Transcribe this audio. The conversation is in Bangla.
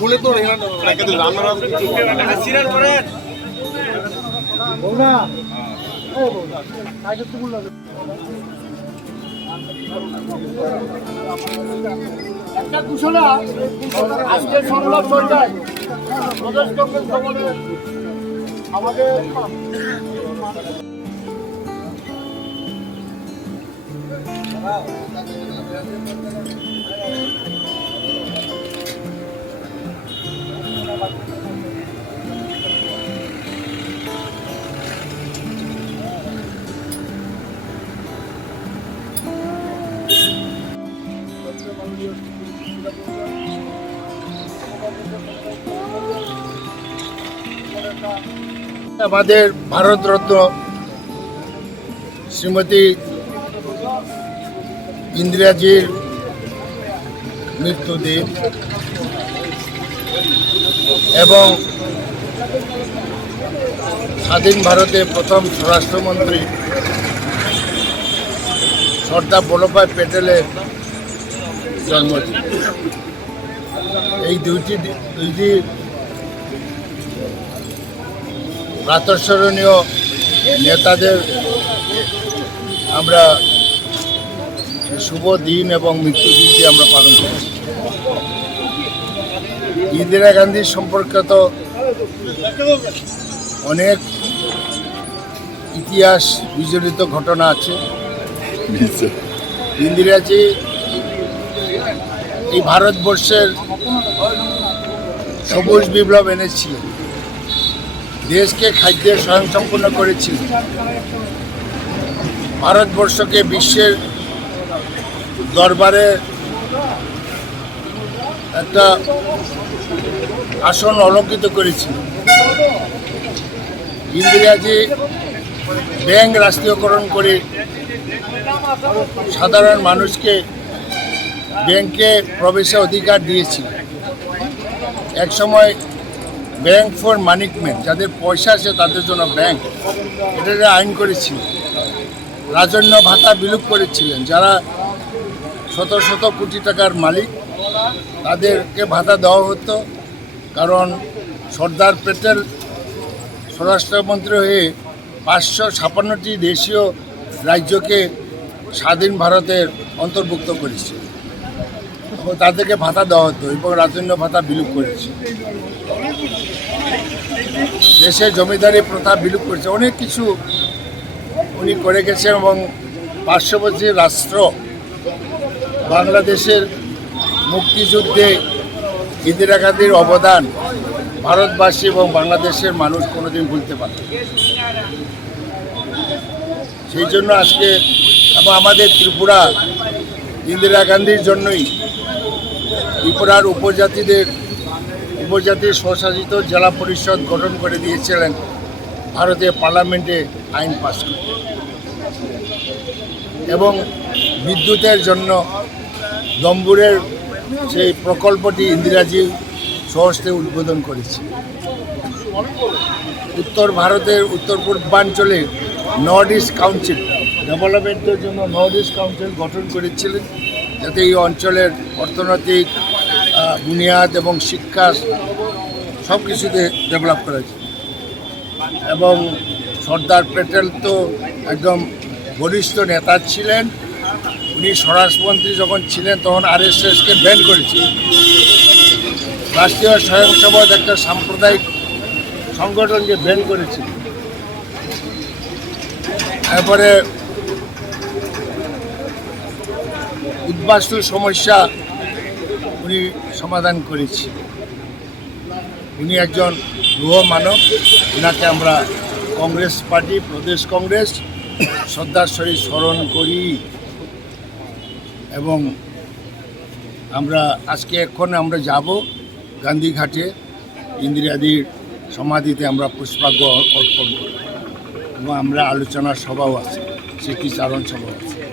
বলে তো একটা ঘোষণা আজকে সংলাপ সরকার প্রদেশ কংগ্রেস ভবনে আমাদের আমাদের ভারতরত্ন শ্রীমতী ইন্দিরাজির মৃত্যুদিন এবং স্বাধীন ভারতের প্রথম স্বরাষ্ট্রমন্ত্রী সর্দার বল্লভভাই প্যাটেলের জন্মদিন। এই দুইটি প্রাতঃস্মরণীয় নেতাদের আমরা শুভ দিন এবং মৃত্যুদিনটি আমরা পালন করছি। ইন্দিরা গান্ধী সম্পর্কিত অনেক ইতিহাস বিজড়িত ঘটনা আছে। ইন্দিরাজি এই ভারতবর্ষের সবুজ বিপ্লব এনেছিলেন, দেশকে খাদ্যে স্বয়ংসম্পূর্ণ করেছিলেন, ভারতবর্ষকে বিশ্বের দরবারে একটা আসন অলঙ্কিত করেছিল। ইন্দিরাজি ব্যাংক রাষ্ট্রীয়করণ করে সাধারণ মানুষকে ব্যাংকে প্রবেশের অধিকার দিয়েছিল। একসময় ব্যাংক ফর মানিকম্যান, যাদের পয়সা আছে তাদের জন্য ব্যাংক, এটা আইন করেছিল। রাজন্য ভাতা বিলুপ করেছিলেন, যারা শত শত কোটি টাকার মালিক তাদেরকে ভাতা দেওয়া হতো। কারণ সর্দার প্যাটেল স্বরাষ্ট্রমন্ত্রী হয়ে 556টি দেশীয় রাজ্যকে স্বাধীন ভারতের অন্তর্ভুক্ত করেছে এবং তাদেরকে ভাতা দেওয়া হতো এবং রাজন্য ভাতা বিলুপ করেছে। দেশে জমিদারি প্রথা বিলুপ করেছে, অনেক কিছু উনি করে গেছেন এবং পার্শ্ববর্তী রাষ্ট্র বাংলাদেশের মুক্তিযুদ্ধে ইন্দিরা গান্ধীর অবদান ভারতবাসী এবং বাংলাদেশের মানুষ কোনোদিন ভুলতে পারে। সেই জন্য আজকে এবং আমাদের ত্রিপুরা ইন্দিরা গান্ধীর জন্যই ত্রিপুরার উপজাতির স্বশাসিত জেলা পরিষদ গঠন করে দিয়েছিলেন, ভারতের পার্লামেন্টে আইন পাস করে, এবং বিদ্যুতের জন্য দম্বুরের সেই প্রকল্পটি ইন্দিরাজি স্বহস্তে উদ্বোধন করেছে। উত্তর ভারতের উত্তর পূর্বাঞ্চলে নর্থ ইস্ট কাউন্সিল ডেভেলপমেন্টের জন্য নর্থ ইস্ট কাউন্সিল গঠন করেছিলেন, যাতে এই অঞ্চলের অর্থনৈতিক বুনিয়াদ এবং শিক্ষা সব কিছুতে ডেভেলপ করা যায়। এবং সর্দার প্যাটেল তো একদম বরিষ্ঠ নেতা ছিলেন। উনি স্বরাষ্ট্রমন্ত্রী যখন ছিলেন তখন আরএসএসকে ব্যান করেছিলেন। রাষ্ট্রীয় স্বয়ংসেবক একটা সাম্প্রদায়িক সংগঠনকে ব্যান করেছিল। এরপরে উদ্বাস্তু সমস্যা উনি সমাধান করেছি। উনি একজন গৃহ মানব, ওনাকে আমরা কংগ্রেস পার্টি প্রদেশ কংগ্রেস শ্রদ্ধার সহিত স্মরণ করি। এবং আমরা আজকে এখন আমরা যাব গান্ধীঘাটে ইন্দিরাদির সমাধিতে আমরা পুষ্পার্ঘ্য অর্পণ করি এবং আমরা আলোচনা সভাও আছে, স্মৃতিচারণ সভাও আছে।